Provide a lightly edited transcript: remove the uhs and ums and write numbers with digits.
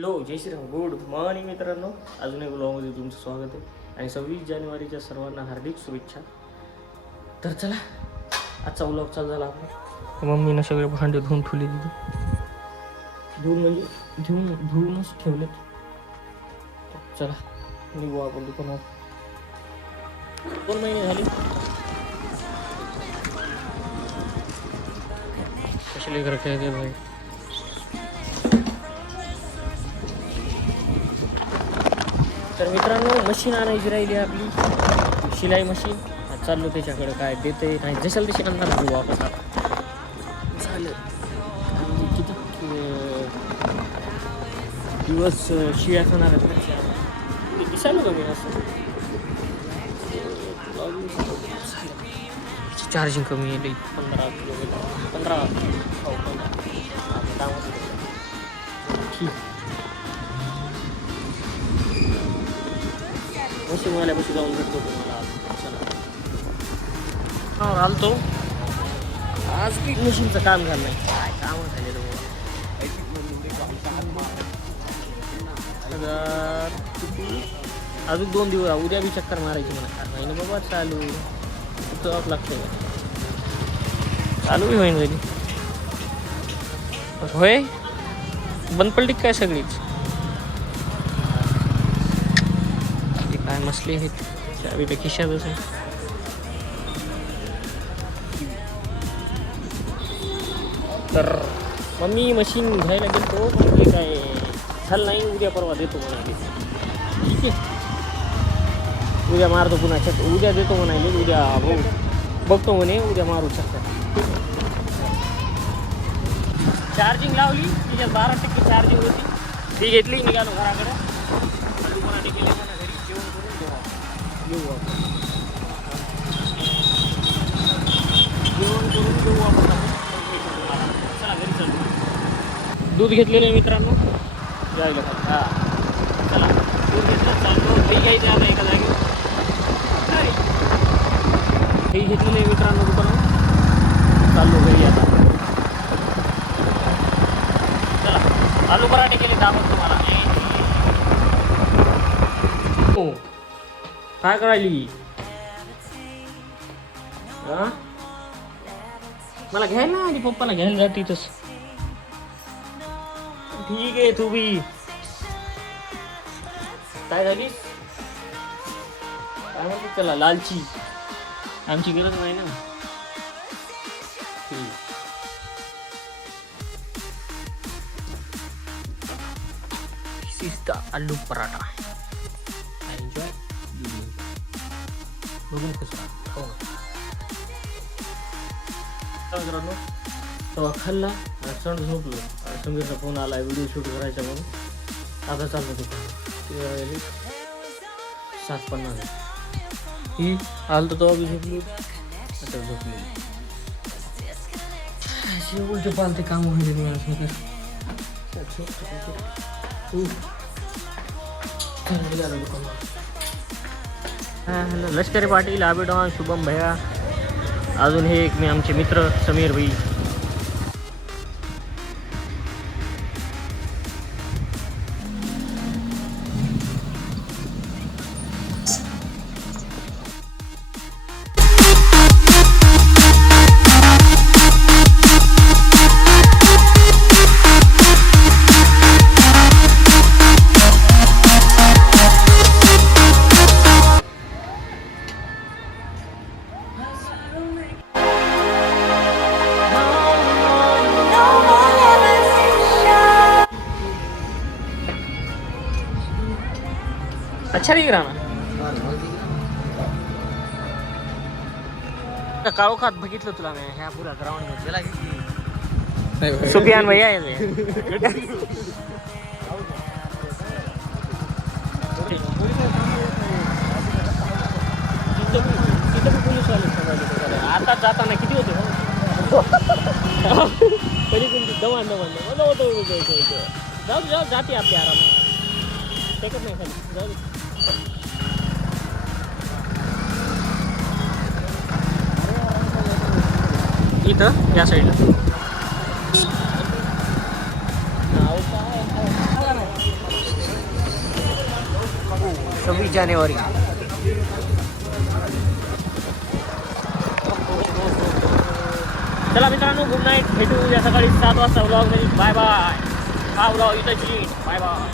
Hello जय Shriram, good morning मित्रांनो. अजून एक ब्लॉगमध्ये तुमचं स्वागत आहे आणि 26 जानेवारीच्या सर्वांना हार्दिक शुभेच्छा. तर चला, आजचा ब्लॉग चालू झाला आपला. मम्मीनं सगळे भांडे धुवून ठेवले तिथे, धुवूनच ठेवलेत. चला निघू आपण दुकानावर. 2 महिने झाले कशाला घर खेळते भाई. तर मित्रांनो, मशीन आणायची राहिली आपली, शिलाई मशीन. चाललो त्याच्याकडे, काय देते नाही जशाल तशी आणणार घेऊ वापस. आता झालं किती दिवस शिळ्या खाणार आहेत. दिसायला कमी असं, चार्जिंग कमी आहे. 15 किलोमीटर 15 ठीक. मशीन वाल्यापाशी जाऊन भेटतो तुम्हाला. हा आलतो. आज बी मशीनचं काम झालं नाही. काय काम झाले अजून 2 दिवस. उद्या बी चक्कर मारायची म्हणा. नाही ना बाबा, चालू तुझं लक्ष चालू बी होईन झाली. होय बंद पडली काय सगळीच. काय मसले आहेत चावी तर खिशातच आहे. तर मम्मी मशीन घ्यायला गेलो, म्हणजे काय झालं नाही. उद्या परवा देतो म्हणाले. ठीक आहे, उद्या मारतो पुन्हा चक्कर. उद्या देतो म्हणाले. उद्या बघतो म्हणे, उद्या मारू चक्कर. चार्जिंग लावली, तिच्यात 12% चार्जिंग होती. ती घेतली, निघालो घराकडे. दुकानात गेले म्हणा, घरी जेवण करून येऊ आपण. जेवण करून घेऊ आपण. चला घरी चालू. दूध घेतलेलं मित्रांनो, जायला का. हां चला, दूध घेतलं, चालतो. दही घ्यायचं आता एका जागेवर. दही घेतलेलं मित्रांनो दुकानावर. चाललो घरी आता. चला, आलू पराठे केले दाखवतो तुम्हाला. हो काय करायली. हां मला घ्यायला ना, आणि पप्पाला घ्यायला जाते तस. ठीक आहे, तू बी काय झालीस. काय म्हणते चला, लालची आमची गरज नाही ना. शिस्ता आलू पराठा. एन्जॉय. बघून कसं हो मित्रांनो. तेव्हा खाल्ला आणि सण झोपलो. आणि समीरचा फोन आला, व्हिडिओ शूट करायचा म्हणून. आता चाललं दुकान. 7:50 ही आलं तर तेव्हा बी झोपली. आता झोपली. उलटे पालते काम होईल नाही. लष्करी पाटील, आबिडॉन, शुभम भैया, अजून हे एक मी आमचे मित्र समीर भाई. अच्छा दिख रहा ना. काळोखात बघितलं तुला मी ह्या पुरा ग्राउंड मध्ये. सुफियान भैया आहे. आता जाताना किती होते तरी पण दमान जाऊ जाते आपली आरामात. टेकत नाही खाली, जाऊ दे. इथं या साईडला 26 जानेवारी. चला मित्रांनो, गुड नाईट. भेटू उद्या सकाळी 7 वाजता व्लॉगमध्ये. Bye bye. हा व्लॉग इथं बाय बाय.